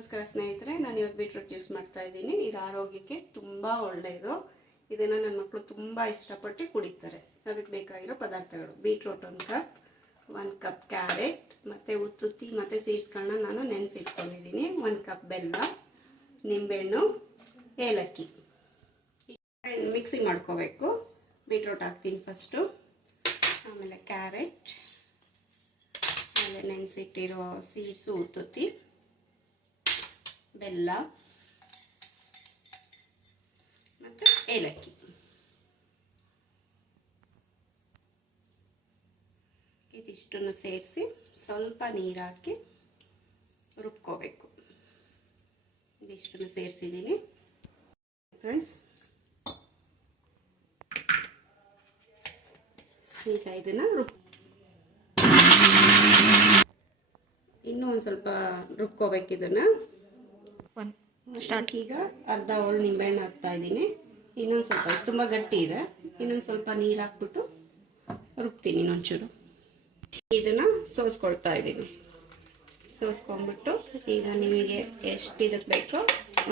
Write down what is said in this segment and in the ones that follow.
ನಮಸ್ಕಾರ ಸ್ನೇಹಿತರೆ, ನಾನು ಇವತ್ತು ಬೀಟ್ರೂಟ್ ಜ್ಯೂಸ್ ಮಾಡ್ತಾ ಇದ್ದೀನಿ. ಇದು ಆರೋಗ್ಯಕ್ಕೆ ತುಂಬ ಒಳ್ಳೆಯದು. ಇದನ್ನು ನನ್ನ ಮಕ್ಕಳು ತುಂಬ ಇಷ್ಟಪಟ್ಟು ಕುಡಿತಾರೆ. ಅದಕ್ಕೆ ಬೇಕಾಗಿರೋ ಪದಾರ್ಥಗಳು: ಬೀಟ್ರೂಟ್ 1 ಕಪ್, 1 ಕಪ್ ಕ್ಯಾರೆಟ್ ಮತ್ತು ಉತ್ತುತ್ತಿ ಮತ್ತು ಸೀಡ್ಸ್ಗಳನ್ನ ನಾನು ನೆನೆಸಿಟ್ಕೊಂಡಿದ್ದೀನಿ, 1 ಕಪ್ ಬೆಲ್ಲ, ನಿಂಬೆಹಣ್ಣು, ಏಲಕ್ಕಿ. ಮಿಕ್ಸಿ ಮಾಡ್ಕೋಬೇಕು. ಬೀಟ್ರೂಟ್ ಹಾಕ್ತೀನಿ ಫಸ್ಟು, ಆಮೇಲೆ ಕ್ಯಾರೆಟ್, ಆಮೇಲೆ ನೆನೆಸಿಟ್ಟಿರೋ ಸೀಡ್ಸು, ಉತ್ತುತ್ತಿ, ಬೆಲ್ಲ ಮತ್ತು ಏಲಕ್ಕಿ. ಇದಿಷ್ಟನ್ನು ಸೇರಿಸಿ ಸ್ವಲ್ಪ ನೀರು ಹಾಕಿ ರುಬ್ಕೋಬೇಕು. ಇದಿಷ್ಟನ್ನು ಸೇರಿಸಿದ್ದೀನಿ ಫ್ರೆಂಡ್ಸ್. ಈಗ ಇದನ್ನು ಇನ್ನೂ ಒಂದು ಸ್ವಲ್ಪ ರುಬ್ಕೋಬೇಕು. ಇದನ್ನು ಸ್ಟಾರ್ಟ್. ಈಗ ಅರ್ಧ ಹೋಳು ನಿಂಬೆಹಣ್ಣು ಹಾಕ್ತಾ ಇದ್ದೀನಿ. ಇನ್ನೊಂದು ಸ್ವಲ್ಪ, ತುಂಬ ಗಟ್ಟಿ ಇದೆ, ಇನ್ನೊಂದು ಸ್ವಲ್ಪ ನೀರು ಹಾಕ್ಬಿಟ್ಟು ರುಬ್ತೀನಿ ಇನ್ನೊಂಚೂರು. ಇದನ್ನು ಸೋಸ್ಕೊಳ್ತಾ ಇದ್ದೀನಿ. ಸೋಸ್ಕೊಂಡ್ಬಿಟ್ಟು ಈಗ ನಿಮಗೆ ಎಷ್ಟು ಇದಕ್ಕೆ ಬೇಕೋ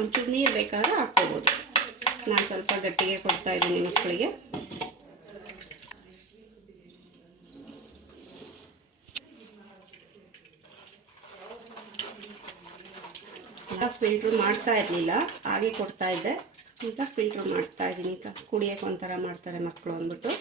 ಒಂಚೂರು ನೀರು ಬೇಕಾದ್ರೆ ಹಾಕ್ಕೋಬೋದು. ನಾನು ಸ್ವಲ್ಪ ಗಟ್ಟಿಗೆ ಕೊಡ್ತಾ ಇದ್ದೀನಿ ಮಕ್ಕಳಿಗೆ. ಫಿಲ್ಟ್ರ್ ಮಾಡ್ತಾ ಇರಲಿಲ್ಲ, ಹಾಗೆ ಕೊಡ್ತಾ ಇದ್ದೆ. ಈಗ ಫಿಲ್ಟ್ರ್ ಮಾಡ್ತಾ ಇದ್ದೀನಿ. ಈಗ ಕುಡಿಯೋಕೆ ಒಂಥರ ಮಾಡ್ತಾರೆ ಮಕ್ಕಳು ಅಂದ್ಬಿಟ್ಟು.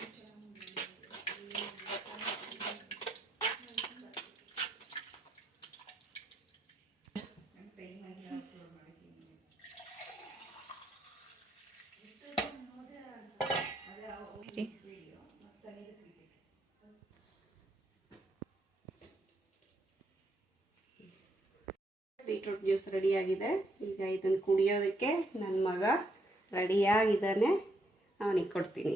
ಬೀಟ್ರೂಟ್ ಜ್ಯೂಸ್ ರೆಡಿಯಾಗಿದೆ. ಈಗ ಇದನ್ನು ಕುಡಿಯೋದಕ್ಕೆ ನನ್ನ ಮಗ ರೆಡಿಯಾಗಿದ್ದಾನೆ, ಅವನಿಗೆ ಕೊಡ್ತೀನಿ.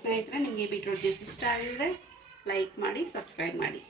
ಸ್ನೇಹಿತರೆ, ನಿಮಗೆ ಬೀಟ್ರೂಟ್ ಜ್ಯೂಸ್ ಇಷ್ಟ ಆಗಿದ್ರೆ ಲೈಕ್ ಮಾಡಿ, ಸಬ್ಸ್ಕ್ರೈಬ್ ಮಾಡಿ.